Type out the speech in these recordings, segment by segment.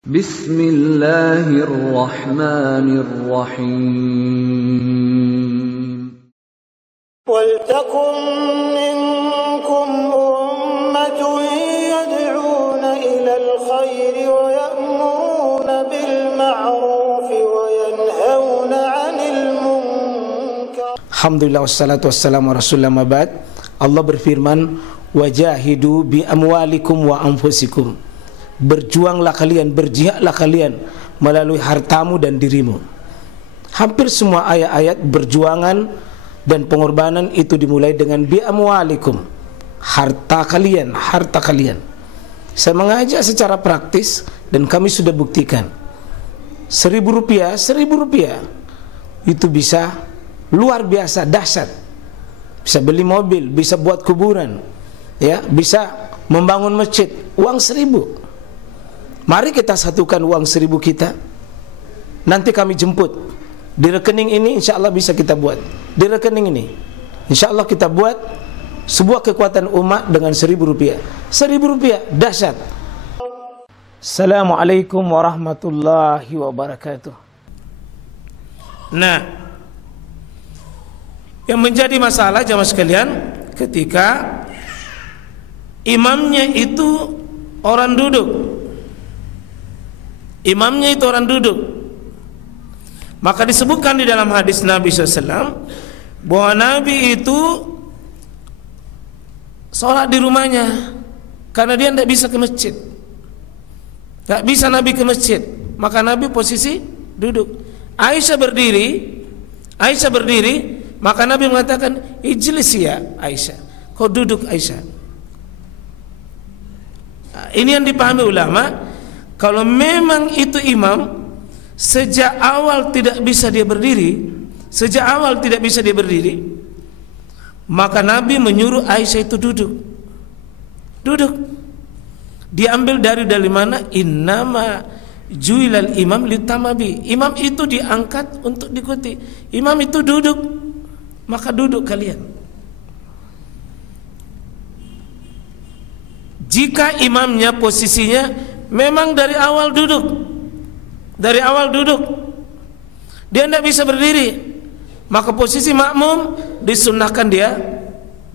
Bismillahirrahmanirrahim. Waltakum minkum ummatun yad'una ilal khairi wa ya'muruna bil ma'rufi wa yanhauna 'anil munkar. Alhamdulillah wassalatu wassalamu ala rasulillah ma ba'd. Allah berfirman, wajahidu bi amwalikum wa anfusikum. Berjuanglah kalian, berjihadlah kalian melalui hartamu dan dirimu. Hampir semua ayat-ayat berjuangan dan pengorbanan itu dimulai dengan bi amwalikum, harta kalian, harta kalian. Saya mengajak secara praktis dan kami sudah buktikan. Rp1.000 itu bisa luar biasa dahsyat. Bisa beli mobil, bisa buat kuburan, ya, bisa membangun masjid. Uang 1.000. Mari kita satukan uang 1.000 kita. Nanti kami jemput di rekening ini, insya Allah bisa kita buat. Di rekening ini insya Allah kita buat sebuah kekuatan umat dengan Rp1.000. Rp1.000 dahsyat. Assalamualaikum warahmatullahi wabarakatuh. Nah, yang menjadi masalah jamaah sekalian, ketika imamnya itu orang duduk, imamnya itu orang duduk, maka disebutkan di dalam hadis Nabi SAW bahwa Nabi itu sholat di rumahnya karena dia tidak bisa ke masjid. Tidak bisa Nabi ke masjid, maka Nabi posisi duduk. Aisyah berdiri, maka Nabi mengatakan, ijlis ya Aisyah, kau duduk Aisyah. Ini yang dipahami ulama. Kalau memang itu imam, sejak awal tidak bisa dia berdiri, maka Nabi menyuruh Aisyah itu duduk. Diambil dari mana? Innama juilal imam litamabi. Imam itu diangkat untuk diikuti. Imam itu duduk, maka duduk kalian. Jika imamnya posisinya memang dari awal duduk, dia tidak bisa berdiri, maka posisi makmum disunnahkan dia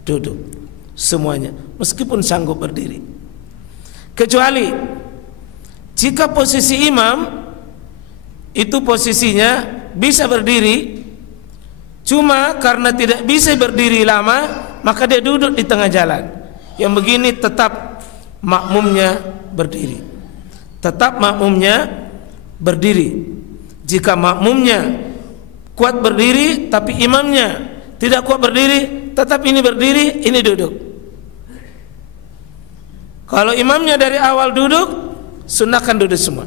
duduk semuanya, meskipun sanggup berdiri. Kecuali jika posisi imam itu posisinya bisa berdiri, cuma karena tidak bisa berdiri lama, maka dia duduk di tengah jalan. Yang begini tetap makmumnya berdiri. Jika makmumnya kuat berdiri tapi imamnya tidak kuat berdiri, tetap ini berdiri, ini duduk. Kalau imamnya dari awal duduk, sunahkan duduk semua.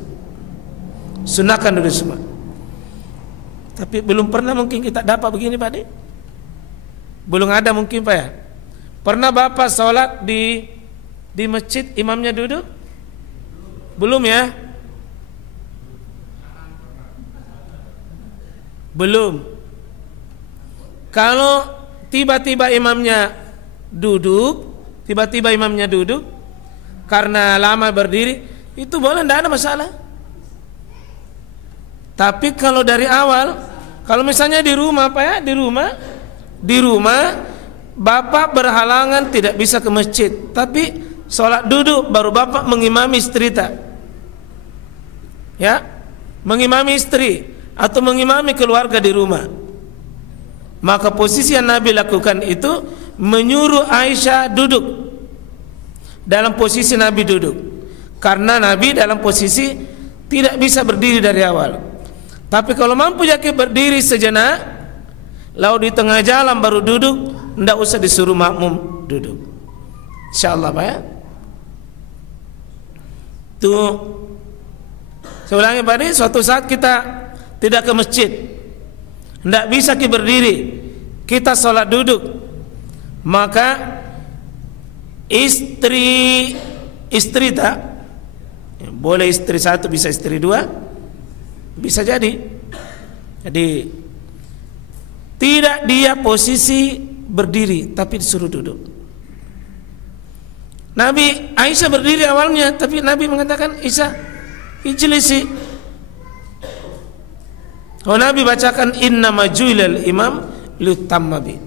Tapi belum pernah mungkin kita dapat begini Pak. Belum ada mungkin Pak ya. Pernah Bapak sholat di masjid imamnya duduk? Belum ya? Belum. Kalau tiba-tiba imamnya duduk karena lama berdiri, itu boleh, tidak ada masalah. Tapi kalau dari awal, kalau misalnya di rumah Pak ya, di rumah Bapak berhalangan tidak bisa ke masjid, tapi sholat duduk, baru Bapak mengimami istri mengimami istri atau mengimami keluarga di rumah, maka posisi yang Nabi lakukan itu menyuruh Aisyah duduk. Dalam posisi Nabi duduk, karena Nabi dalam posisi tidak bisa berdiri dari awal. Tapi kalau mampu jadi berdiri sejenak, lalu di tengah jalan baru duduk, tidak usah disuruh makmum duduk. Insyaallah Pak ya. Tuh, saya ulangi Pak, suatu saat kita tidak ke masjid, tidak bisa kita berdiri, kita sholat duduk, maka istri tak boleh, istri satu bisa istri dua, bisa jadi tidak dia posisi berdiri tapi disuruh duduk. Nabi Aisyah berdiri awalnya, tapi Nabi mengatakan, Aisyah ijlisi. Oh, Nabi bacakan innama ju'ilal imam liutamma bi.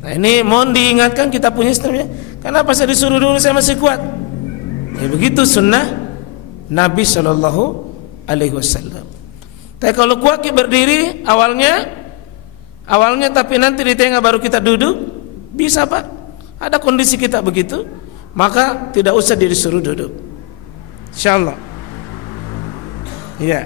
Nah, ini mohon diingatkan kita punya sistemnya. Kenapa saya disuruh dulu saya masih kuat? Ya begitu sunnah Nabi sallallahu alaihi wasallam. Tapi kalau kuat berdiri awalnya tapi nanti di tengah baru kita duduk, bisa Pak. Ada kondisi kita begitu, maka tidak usah disuruh duduk. Insyaallah. Ya.